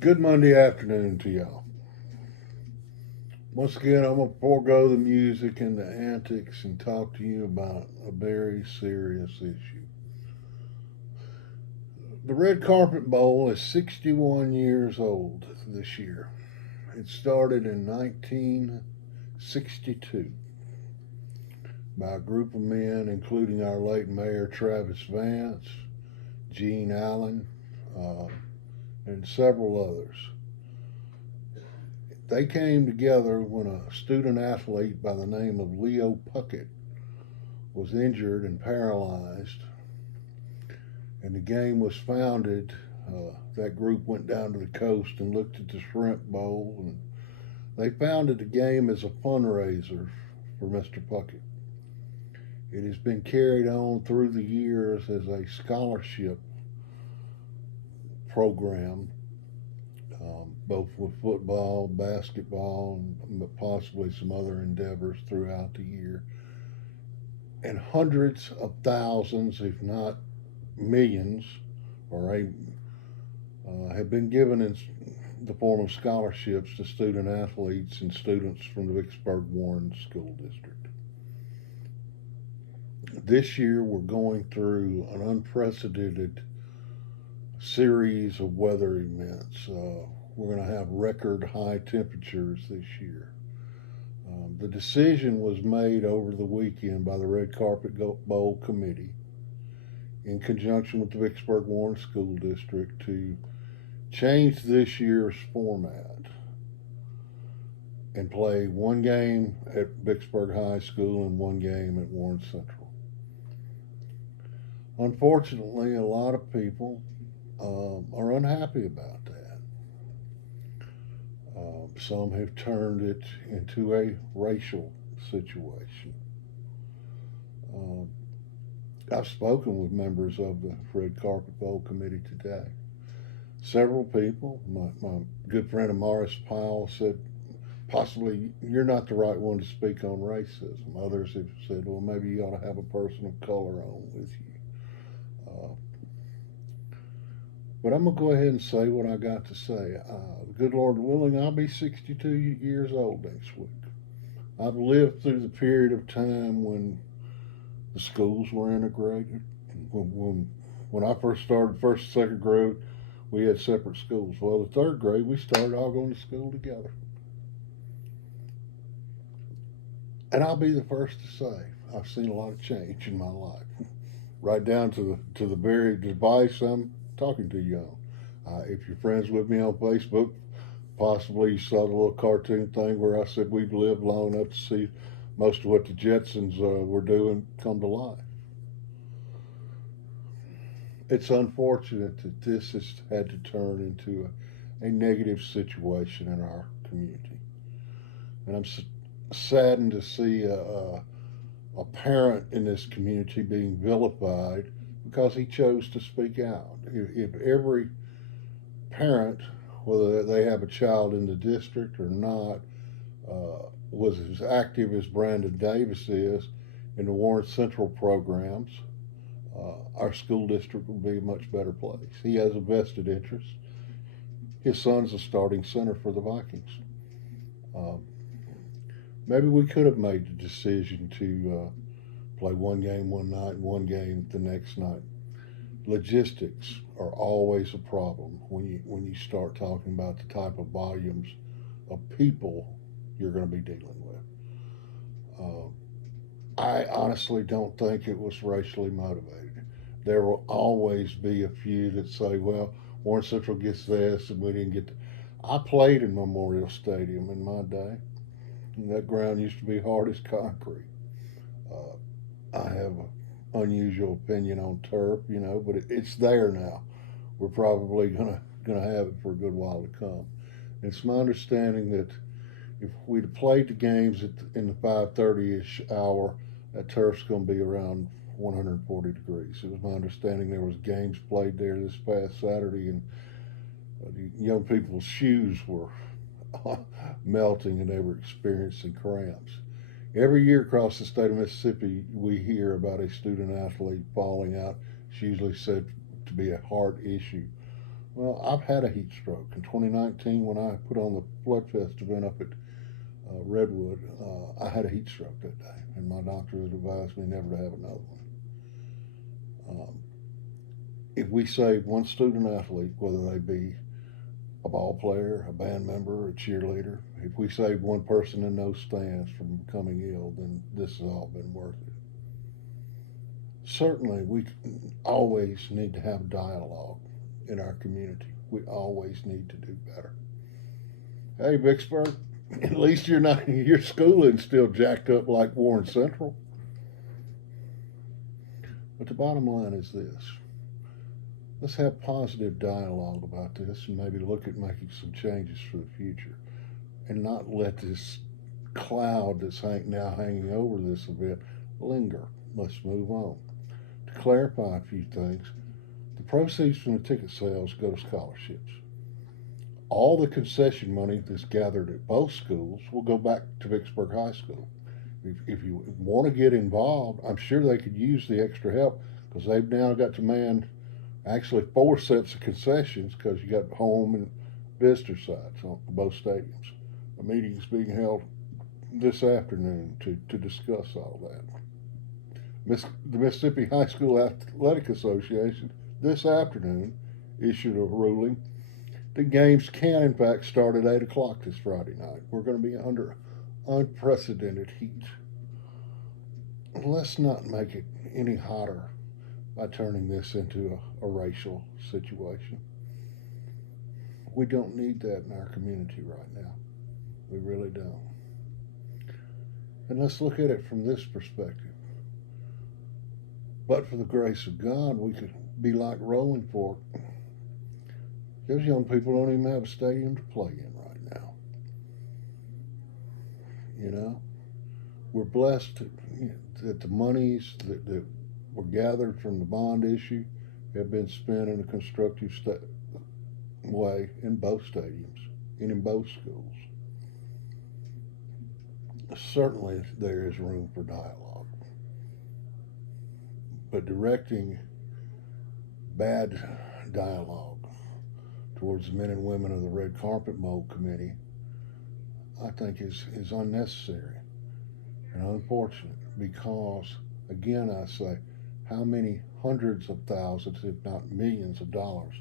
Good Monday afternoon to y'all. Once again, I'm going to forego the music and the antics and talk to you about a very serious issue. The Red Carpet Bowl is 61 years old this year. It started in 1962 by a group of men, including our late Mayor Travis Vance, Gene Allen, uh, and several others. They came together when a student athlete by the name of Leo Puckett was injured and paralyzed, and the game was founded. That group went down to the coast and looked at the Shrimp Bowl, and they founded the game as a fundraiser for Mr. Puckett. It has been carried on through the years as a scholarship program, both with football, basketball, and possibly some other endeavors throughout the year. And hundreds of thousands, if not millions, have been given in the form of scholarships to student athletes and students from the Vicksburg Warren School District. This year, we're going through an unprecedented series of weather events. We're going to have record high temperatures this year. The decision was made over the weekend by the Red Carpet Bowl Committee in conjunction with the Vicksburg Warren School District to change this year's format and play one game at Vicksburg High School and one game at Warren Central. Unfortunately, a lot of people are unhappy about that. Some have turned it into a racial situation. Um, I've spoken with members of the Red Carpet Bowl Committee today. Several people, my good friend Amaris Powell said, possibly you're not the right one to speak on racism. Others have said, well, maybe you ought to have a person of color on with you. Uh, but I'm going to go ahead and say what I got to say. Good Lord willing, I'll be 62 years old next week. I've lived through the period of time when the schools were integrated. When I first started first and second grade, we had separate schools. Well, the third grade, we started all going to school together. And I'll be the first to say I've seen a lot of change in my life, right down to the very device I'm talking to you on. If you're friends with me on Facebook, possibly you saw the little cartoon thing where I said we've lived long enough to see most of what the Jetsons were doing come to life. It's unfortunate that this has had to turn into a negative situation in our community. And I'm saddened to see a parent in this community being vilified because he chose to speak out. If every parent, whether they have a child in the district or not, was as active as Brandon Davis is in the Warren Central programs, our school district would be a much better place. He has a vested interest. His son's a starting center for the Vikings. Um, Maybe we could have made the decision to play one game one night and one game the next night. Logistics are always a problem when you start talking about the type of volumes of people you're going to be dealing with. Uh, I honestly don't think it was racially motivated. There will always be a few that say, "Well, Warren Central gets this, and we didn't get." I played in Memorial Stadium in my day, and that ground used to be hard as concrete. Uh, I have an unusual opinion on turf, but it's there now. We're probably gonna have it for a good while to come. And it's my understanding that if we'd played the games in the 5:30ish hour, that turf's going to be around 140 degrees. It was my understanding there was games played there this past Saturday, and the young people's shoes were melting and they were experiencing cramps. Every year across the state of Mississippi, we hear about a student athlete falling out. It's usually said to be a heart issue. Well, I've had a heat stroke. In 2019, when I put on the Floodfest event up at Redwood, I had a heat stroke that day, and my doctor had advised me never to have another one. If we save one student athlete, whether they be a ball player, a band member, a cheerleader, if we save one person in those stands from becoming ill, then this has all been worth it. Certainly, we always need to have dialogue in our community. We always need to do better. Hey, Vicksburg, at least you're not your schooling still jacked up like Warren Central. But the bottom line is this: let's have positive dialogue about this and maybe look at making some changes for the future, and not let this cloud that's now hanging over this event linger. Let's move on. To clarify a few things, the proceeds from the ticket sales go to scholarships. All the concession money that's gathered at both schools will go back to Vicksburg High School. If you want to get involved, I'm sure they could use the extra help because they've now got to man actually 4 sets of concessions because you got home and visitor sides on both stadiums. A meeting is being held this afternoon to discuss all that. The Mississippi High School Athletic Association this afternoon issued a ruling. The games can, in fact, start at 8 o'clock this Friday night. We're going to be under unprecedented heat. Let's not make it any hotter by turning this into a racial situation. We don't need that in our community right now. We really don't. And let's look at it from this perspective. But for the grace of God, we could be like Rolling Fork. Those young people don't even have a stadium to play in right now. You know, we're blessed that the monies that were gathered from the bond issue have been spent in a constructive way in both stadiums and in both schools. Certainly, there is room for dialogue, but directing bad dialogue towards the men and women of the Red Carpet Mold Committee, I think is unnecessary and unfortunate because, again, I say, how many hundreds of thousands, if not millions of dollars,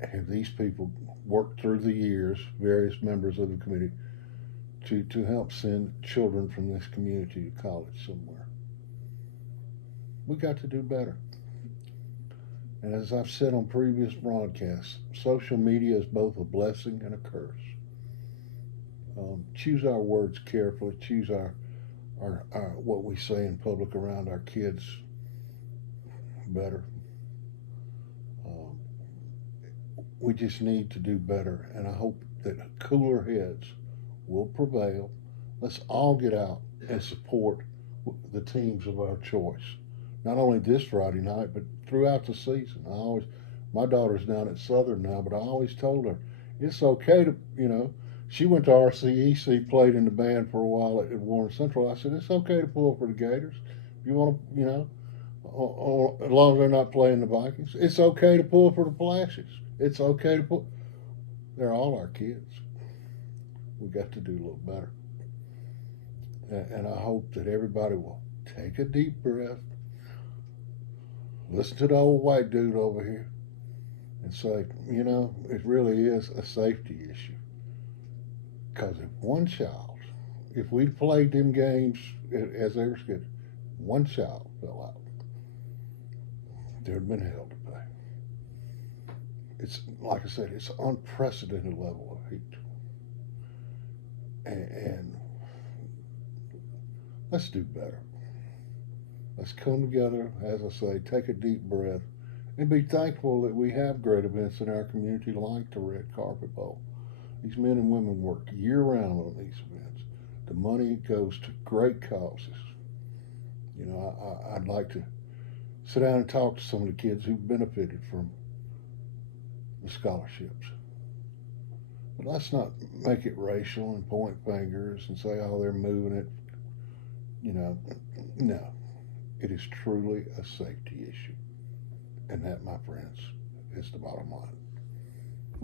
have these people worked through the years, various members of the committee, to help send children from this community to college somewhere? We got to do better. And as I've said on previous broadcasts, social media is both a blessing and a curse. Choose our words carefully. Choose our what we say in public around our kids better. We just need to do better, and I hope that cooler heads will prevail. Let's all get out and support the teams of our choice. Not only this Friday night, but throughout the season. My daughter's down at Southern now, but I always told her it's okay to, she went to RCEC, played in the band for a while at Warren Central. I said it's okay to pull for the Gators. If you want to, as long as they're not playing the Vikings, it's okay to pull for the Flashes. It's okay to pull. They're all our kids. We got to do a little better. And I hope that everybody will take a deep breath, listen to the old white dude over here, and say, it really is a safety issue. Because if we'd played them games as they were scheduled, one child fell out, there'd been hell to pay. It's, like I said, it's an unprecedented level of heat. And let's do better. Let's come together, as I say, take a deep breath, and be thankful that we have great events in our community like the Red Carpet Bowl. These men and women work year-round on these events. The money goes to great causes. I'd like to sit down and talk to some of the kids who've benefited from the scholarships. But let's not make it racial and point fingers and say, oh, they're moving it. No. It is truly a safety issue. And that, my friends, is the bottom line.